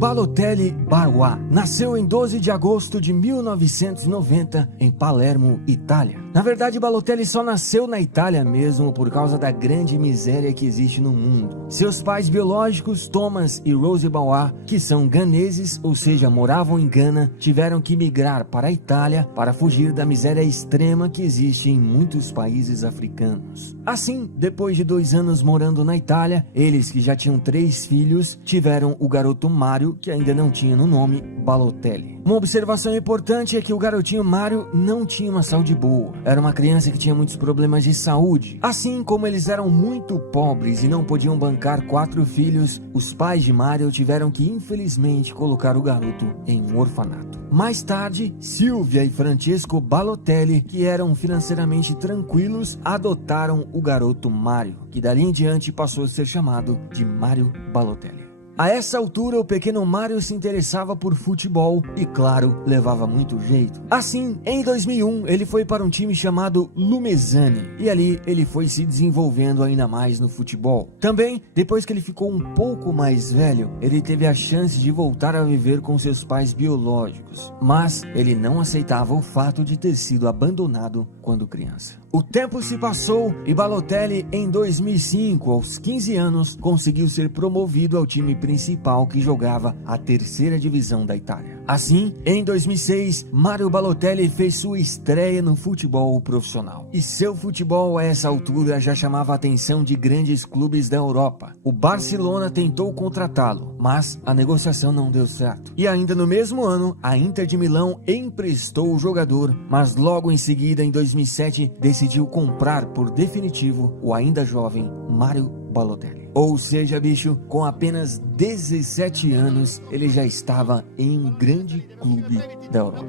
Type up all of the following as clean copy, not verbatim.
Balotelli Barua nasceu em 12 de agosto de 1990 em Palermo, Itália. Na verdade, Balotelli só nasceu na Itália mesmo por causa da grande miséria que existe no mundo. Seus pais biológicos, Thomas e Rose Barua, que são ganeses, ou seja, moravam em Gana, tiveram que migrar para a Itália para fugir da miséria extrema que existe em muitos países africanos. Assim, depois de 2 anos morando na Itália, eles que já tinham 3 filhos, tiveram o garoto Mário, que ainda não tinha no nome Balotelli. Uma observação importante é que o garotinho Mário não tinha uma saúde boa. Era uma criança que tinha muitos problemas de saúde. Assim como eles eram muito pobres e não podiam bancar 4 filhos, os pais de Mário tiveram que infelizmente colocar o garoto em um orfanato. Mais tarde, Silvia e Francesco Balotelli, que eram financeiramente tranquilos, adotaram o garoto Mário, que dali em diante passou a ser chamado de Mário Balotelli. A essa altura, o pequeno Mário se interessava por futebol e, claro, levava muito jeito. Assim, em 2001, ele foi para um time chamado Lumezzane e ali ele foi se desenvolvendo ainda mais no futebol. Também, depois que ele ficou um pouco mais velho, ele teve a chance de voltar a viver com seus pais biológicos, mas ele não aceitava o fato de ter sido abandonado quando criança. O tempo se passou e Balotelli, em 2005, aos 15 anos, conseguiu ser promovido ao time principal que jogava a 3ª divisão da Itália. Assim, em 2006, Mário Balotelli fez sua estreia no futebol profissional. E seu futebol a essa altura já chamava a atenção de grandes clubes da Europa. O Barcelona tentou contratá-lo, mas a negociação não deu certo. E ainda no mesmo ano, a Inter de Milão emprestou o jogador, mas logo em seguida, em 2007, decidiu comprar por definitivo o ainda jovem Mário Balotelli. Ou seja, bicho, com apenas 17 anos, ele já estava em um grande clube da Europa.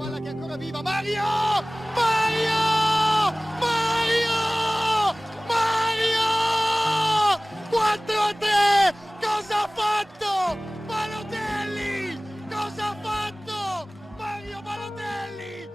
Mario! 4-3! Cosa ha fatto? Balotelli! Cosa ha fatto? Mario Balotelli!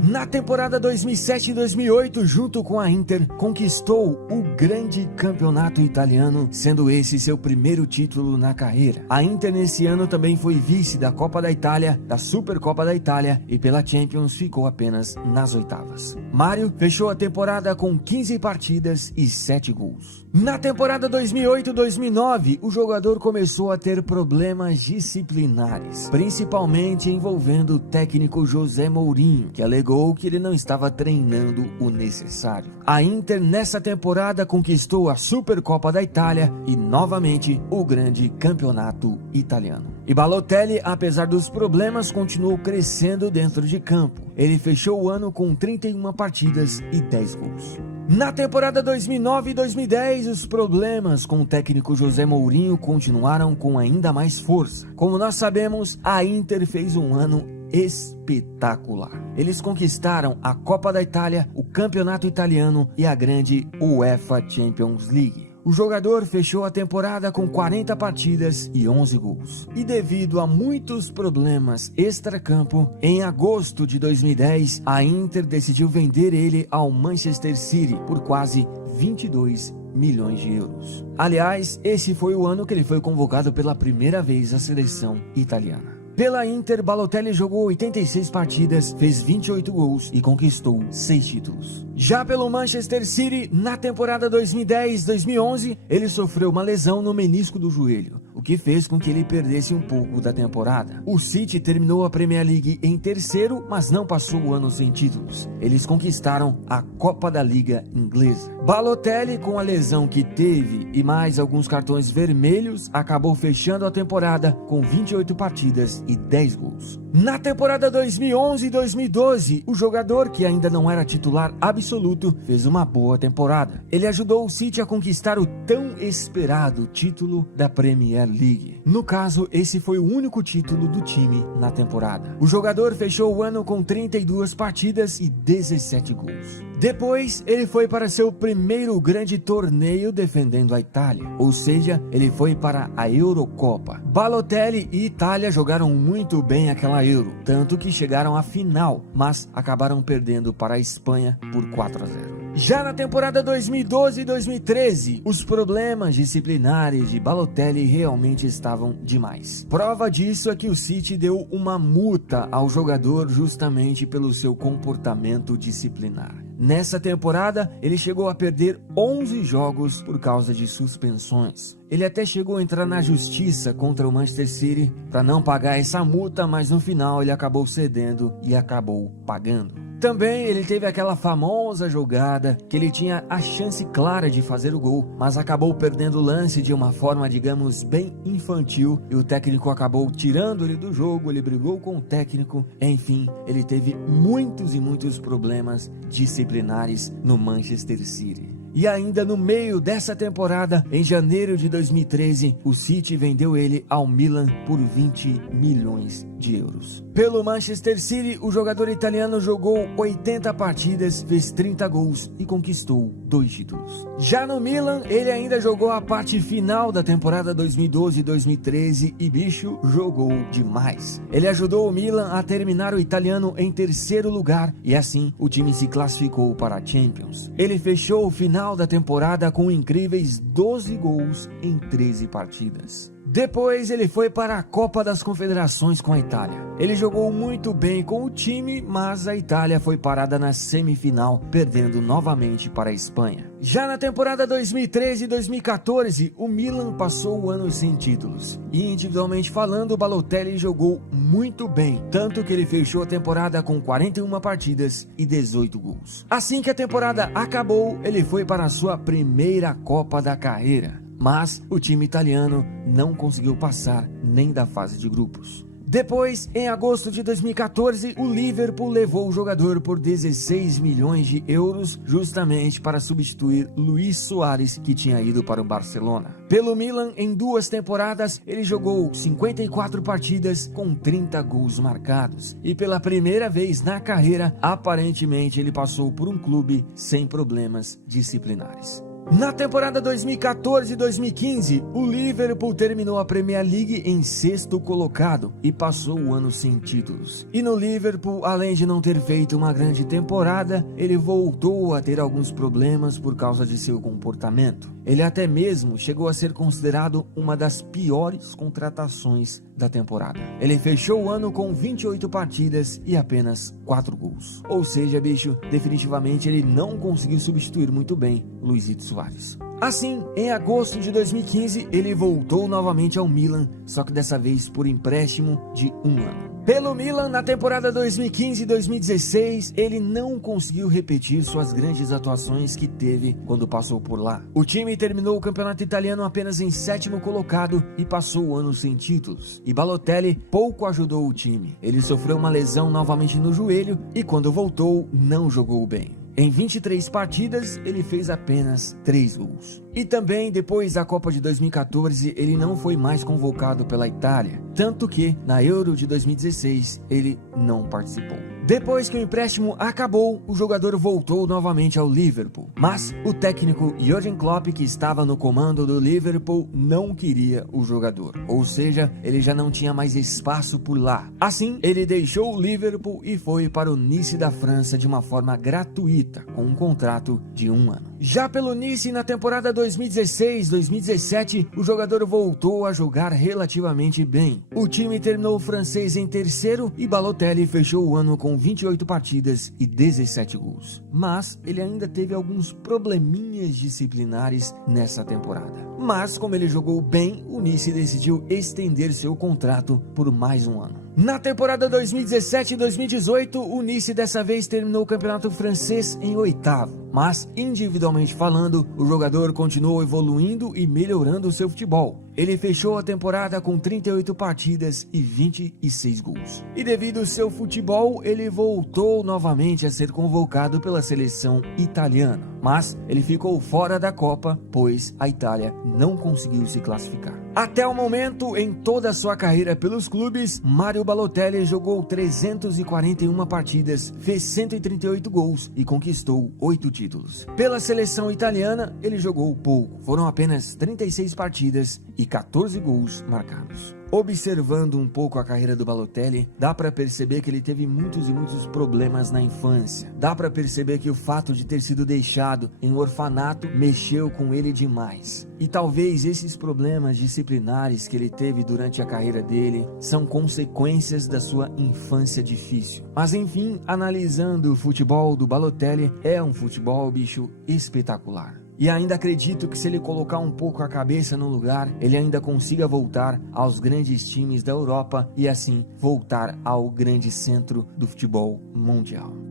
Na temporada 2007 e 2008, junto com a Inter, conquistou o grande campeonato italiano, sendo esse seu primeiro título na carreira. A Inter nesse ano também foi vice da Copa da Itália, da Supercopa da Itália e pela Champions ficou apenas nas oitavas. Mário fechou a temporada com 15 partidas e 7 gols. Na temporada 2008-2009, o jogador começou a ter problemas disciplinares, principalmente envolvendo o técnico José Mourinho, que alegou que ele não estava treinando o necessário. A Inter nessa temporada conquistou a Supercopa da Itália e novamente o grande campeonato italiano. E Balotelli, apesar dos problemas, continuou crescendo dentro de campo. Ele fechou o ano com 31 partidas e 10 gols. Na temporada 2009 e 2010, os problemas com o técnico José Mourinho continuaram com ainda mais força. Como nós sabemos, a Inter fez um ano espetacular. Eles conquistaram a Copa da Itália, o Campeonato Italiano e a grande UEFA Champions League. O jogador fechou a temporada com 40 partidas e 11 gols. E devido a muitos problemas extracampo, em agosto de 2010, a Inter decidiu vender ele ao Manchester City por quase 22 milhões de euros. Aliás, esse foi o ano que ele foi convocado pela primeira vez à seleção italiana. Pela Inter, Balotelli jogou 86 partidas, fez 28 gols e conquistou 6 títulos. Já pelo Manchester City, na temporada 2010-2011, ele sofreu uma lesão no menisco do joelho, o que fez com que ele perdesse um pouco da temporada. O City terminou a Premier League em terceiro, mas não passou o ano sem títulos. Eles conquistaram a Copa da Liga Inglesa. Balotelli, com a lesão que teve e mais alguns cartões vermelhos, acabou fechando a temporada com 28 partidas e 10 gols. Na temporada 2011 e 2012, o jogador, que ainda não era titular absoluto, fez uma boa temporada. Ele ajudou o City a conquistar o tão esperado título da Premier League. No caso, esse foi o único título do time na temporada. O jogador fechou o ano com 32 partidas e 17 gols. Depois, ele foi para seu primeiro grande torneio defendendo a Itália, ou seja, ele foi para a Eurocopa. Balotelli e Itália jogaram muito bem aquela Euro, tanto que chegaram à final, mas acabaram perdendo para a Espanha por 4-0. Já na temporada 2012 e 2013, os problemas disciplinares de Balotelli realmente estavam demais. Prova disso é que o City deu uma multa ao jogador justamente pelo seu comportamento disciplinar. Nessa temporada, ele chegou a perder 11 jogos por causa de suspensões. Ele até chegou a entrar na justiça contra o Manchester City para não pagar essa multa, mas no final ele acabou cedendo e acabou pagando. Também ele teve aquela famosa jogada que ele tinha a chance clara de fazer o gol, mas acabou perdendo o lance de uma forma, digamos, bem infantil, e o técnico acabou tirando ele do jogo, ele brigou com o técnico, enfim, ele teve muitos e muitos problemas disciplinares no Manchester City. E ainda no meio dessa temporada, em janeiro de 2013, o City vendeu ele ao Milan por 20 milhões de euros. Pelo Manchester City, o jogador italiano jogou 80 partidas, fez 30 gols e conquistou 2 títulos. Já no Milan, ele ainda jogou a parte final da temporada 2012-2013 e bicho, jogou demais. Ele ajudou o Milan a terminar o italiano em terceiro lugar e assim o time se classificou para a Champions. Ele fechou o final da temporada com incríveis 12 gols em 13 partidas. Depois ele foi para a Copa das Confederações com a Itália. Ele jogou muito bem com o time, mas a Itália foi parada na semifinal, perdendo novamente para a Espanha. Já na temporada 2013 e 2014, o Milan passou o ano sem títulos. E individualmente falando, o Balotelli jogou muito bem, tanto que ele fechou a temporada com 41 partidas e 18 gols. Assim que a temporada acabou, ele foi para a sua primeira Copa da carreira. Mas o time italiano não conseguiu passar nem da fase de grupos. Depois, em agosto de 2014, o Liverpool levou o jogador por 16 milhões de euros justamente para substituir Luis Soares, que tinha ido para o Barcelona. Pelo Milan, em 2 temporadas, ele jogou 54 partidas com 30 gols marcados. E pela primeira vez na carreira, aparentemente ele passou por um clube sem problemas disciplinares. Na temporada 2014 e 2015, o Liverpool terminou a Premier League em 6º colocado e passou o ano sem títulos. E no Liverpool, além de não ter feito uma grande temporada, ele voltou a ter alguns problemas por causa de seu comportamento. Ele até mesmo chegou a ser considerado uma das piores contratações da temporada. Ele fechou o ano com 28 partidas e apenas 4 gols. Ou seja, bicho, definitivamente ele não conseguiu substituir muito bem Luizito Soares. Assim, em agosto de 2015, ele voltou novamente ao Milan, só que dessa vez por empréstimo de 1 ano. Pelo Milan, na temporada 2015 e 2016, ele não conseguiu repetir suas grandes atuações que teve quando passou por lá. O time terminou o campeonato italiano apenas em 7º colocado e passou o ano sem títulos. E Balotelli pouco ajudou o time. Ele sofreu uma lesão novamente no joelho e quando voltou, não jogou bem. Em 23 partidas, ele fez apenas 3 gols. E também, depois da Copa de 2014, ele não foi mais convocado pela Itália. Tanto que, na Euro de 2016, ele não participou. Depois que o empréstimo acabou, o jogador voltou novamente ao Liverpool. Mas o técnico Jürgen Klopp, que estava no comando do Liverpool, não queria o jogador. Ou seja, ele já não tinha mais espaço por lá. Assim, ele deixou o Liverpool e foi para o Nice da França de uma forma gratuita, com um contrato de 1 ano. Já pelo Nice, na temporada 2016-2017, o jogador voltou a jogar relativamente bem. O time terminou o francês em terceiro e Balotelli fechou o ano com 28 partidas e 17 gols. Mas ele ainda teve alguns probleminhas disciplinares nessa temporada. Mas como ele jogou bem, o Nice decidiu estender seu contrato por mais 1 ano. Na temporada 2017 e 2018, o Nice dessa vez terminou o campeonato francês em 8º. Mas, individualmente falando, o jogador continuou evoluindo e melhorando o seu futebol. Ele fechou a temporada com 38 partidas e 26 gols. E devido ao seu futebol, ele voltou novamente a ser convocado pela seleção italiana. Mas ele ficou fora da Copa, pois a Itália não conseguiu se classificar. Até o momento, em toda a sua carreira pelos clubes, Mario Balotelli jogou 341 partidas, fez 138 gols e conquistou 8 títulos. Pela seleção italiana, ele jogou pouco, foram apenas 36 partidas e 14 gols marcados. Observando um pouco a carreira do Balotelli, dá para perceber que ele teve muitos problemas na infância. Dá para perceber que o fato de ter sido deixado em um orfanato mexeu com ele demais. E talvez esses problemas disciplinares que ele teve durante a carreira dele são consequências da sua infância difícil. Mas enfim, analisando o futebol do Balotelli, é um futebol, bicho, espetacular. E ainda acredito que se ele colocar um pouco a cabeça no lugar, ele ainda consiga voltar aos grandes times da Europa e assim voltar ao grande centro do futebol mundial.